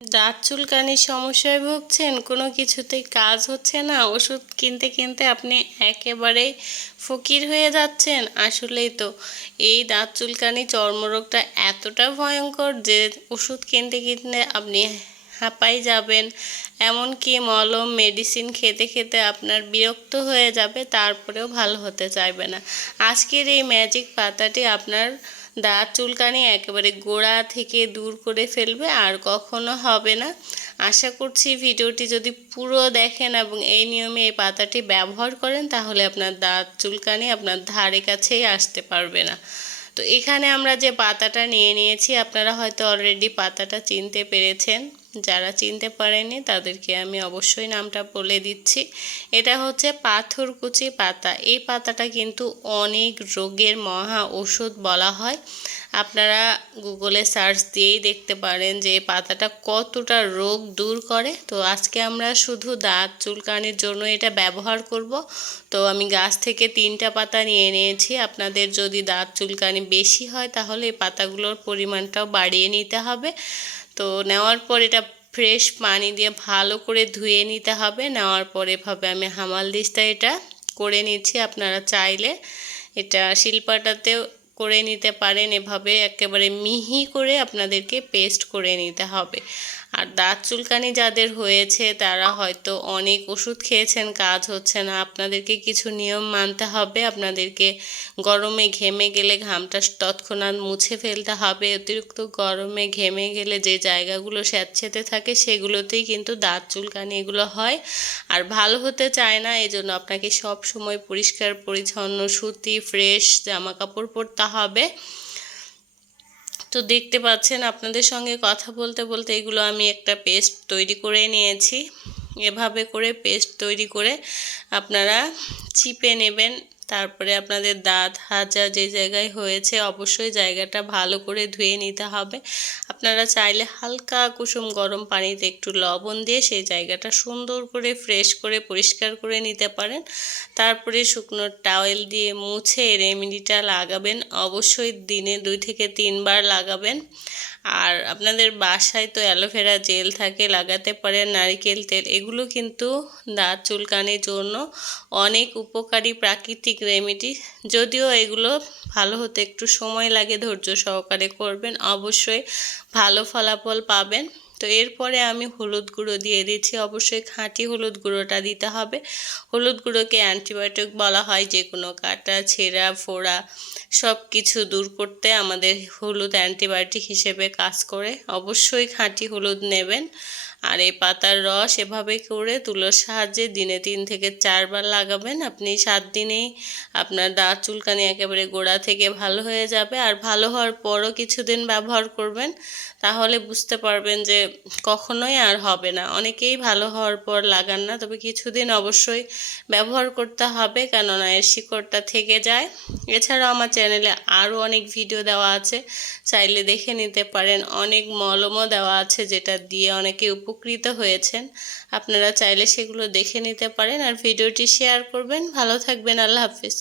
দাঁত চুলকানির সমস্যায় ভুগছেন, কোনো কিছুতেই কাজ হচ্ছে না, ওষুধ কিনতে কিনতে আপনি একেবারে ফকির হয়ে যাচ্ছেন। আসলেই তো, এই দাঁত চুলকানি চর্মরোগটা এতটা ভয়ঙ্কর যে ওষুধ কিনতে কিনতে আপনি হাঁপাই যাবেন। এমনকি মলম, মেডিসিন খেতে খেতে আপনার বিরক্ত হয়ে যাবে, তারপরেও ভালো হতে চাইবে না। আজকের এই ম্যাজিক পাতাটি আপনার দাঁত চুলকানি একেবারে গোড়া থেকে দূর করে ফেলবে, আর কখনো হবে না। আশা করছি ভিডিওটি যদি পুরো দেখেন এবং এই নিয়মে এই পাতাটি ব্যবহার করেন, তাহলে আপনার দাঁত চুলকানি আপনার ধারে কাছেই আসতে পারবে না। তো এখানে আমরা যে পাতাটা নিয়ে নিয়েছি, আপনারা হয়তো অলরেডি পাতাটা চিনতে পেরেছেন। যারা চিনতে পারেনি তাদেরকে আমি অবশ্যই নামটা বলে দিচ্ছি। এটা হচ্ছে পাথরকুচি পাতা। এই পাতাটা কিন্তু অনেক রোগের মহা ওষুধ বলা হয়। আপনারা গুগলে সার্চ দিয়েই দেখতে পারেন যে পাতাটা কতটা রোগ দূর করে। তো আজকে আমরা শুধু দাঁত, চুলকানির জন্য এটা ব্যবহার করব। তো আমি গাছ থেকে তিনটা পাতা নিয়ে নিয়েছি। আপনাদের যদি দাঁত, চুলকানি বেশি হয়, তাহলে এই পাতাগুলোর পরিমাণটাও বাড়িয়ে নিতে হবে। তো নেওয়ার পর এটা ফ্রেশ পানি দিয়ে ভালো করে ধুয়ে নিতে হবে। নেওয়ার পর এভাবে আমি হামাল দিস্তা এটা করে নিচ্ছি। আপনারা চাইলে এটা শিল্পাটাতেও করে নিতে পারেন। এভাবে একেবারে মিহি করে আপনাদেরকে পেস্ট করে নিতে হবে। আর দাঁত চুলকানি যাদের হয়েছে, তারা হয়তো অনেক ওষুধ খেয়েছেন, কাজ হচ্ছে না। আপনাদেরকে কিছু নিয়ম মানতে হবে। আপনাদেরকে গরমে ঘেমে গেলে ঘামটা তৎক্ষণাৎ মুছে ফেলতে হবে। অতিরিক্ত গরমে ঘেমে গেলে যে জায়গাগুলো স্যাঁতছেতে থাকে, সেগুলোতেই কিন্তু দাঁত চুলকানি এগুলো হয়। আর ভালো হতে চায় না এই জন্য আপনাকে সব সময় পরিষ্কার, পরিচ্ছন্ন, সুতি ফ্রেশ জামা কাপড় পরতে হবে। তো দেখতে পাচ্ছেন আপনাদের সঙ্গে কথা বলতে বলতে এগুলো আমি একটা পেস্ট তৈরি করে নিয়েছি। এভাবে করে পেস্ট তৈরি করে আপনারা চিপে নেবেন। তারপরে আপনাদের দাঁত হাজা যে জায়গায় হয়েছে অবশ্যই জায়গাটা ভালো করে ধুয়ে নিতে হবে। আপনারা চাইলে হালকা কুসুম গরম পানিতে একটু লবণ দিয়ে সেই জায়গাটা সুন্দর করে ফ্রেশ করে পরিষ্কার করে নিতে পারেন। তারপরে শুকনো টাওয়েল দিয়ে মুছে রেমেডিটা লাগাবেন। অবশ্যই দিনে দুই থেকে তিনবার লাগাবেন। আর আপনাদের বাসায় তো অ্যালোভেরা জেল থাকে, লাগাতে পারেন নারিকেল তেল। এগুলো কিন্তু দাঁত চুলকানির জন্য অনেক উপকারী প্রাকৃতিক রেমেডি যদিও এগুলো ভালো হতে একটু সময় লাগে ধৈর্য সহকারে করবেন, অবশ্যই ভালো ফলাফল পাবেন। তো এরপরে আমি হলুদ গুঁড়ো দিয়ে দিচ্ছি অবশ্যই খাঁটি হলুদ গুঁড়োটা দিতে হবে। হলুদ গুঁড়োকে অ্যান্টিবায়োটিক বলা হয় যে কোনো কাটা, ছেঁড়া, ফোড়া সব কিছু দূর করতে আমাদের হলুদ অ্যান্টিবায়োটিক হিসেবে কাজ করে। অবশ্যই খাঁটি হলুদ নেবেন। আর এই পাতার রস এভাবে করে তুলোর সাহায্যে দিনে তিন থেকে চারবার লাগাবেন। আপনি সাত দিনেই আপনার দাঁত চুলকানি একেবারে গোড়া থেকে ভালো হয়ে যাবে। আর ভালো হওয়ার পরও কিছুদিন ব্যবহার করবেন, তাহলে বুঝতে পারবেন যে কখনোই আর হবে না। অনেকেই ভালো হওয়ার পর লাগান না, তবে কিছুদিন অবশ্যই ব্যবহার করতে হবে কেননা এর শিকড়টা থেকে যায়। এছাড়াও আমার চ্যানেলে আরও অনেক ভিডিও দেওয়া আছে, চাইলে দেখে নিতে পারেন। অনেক মলমও দেওয়া আছে যেটা দিয়ে অনেকে উপকৃত হয়েছেন। আপনারা চাইলে সেগুলো দেখে নিতে পারেন। আর ভিডিওটি শেয়ার করবেন। ভালো থাকবেন। আল্লাহ হাফিজ।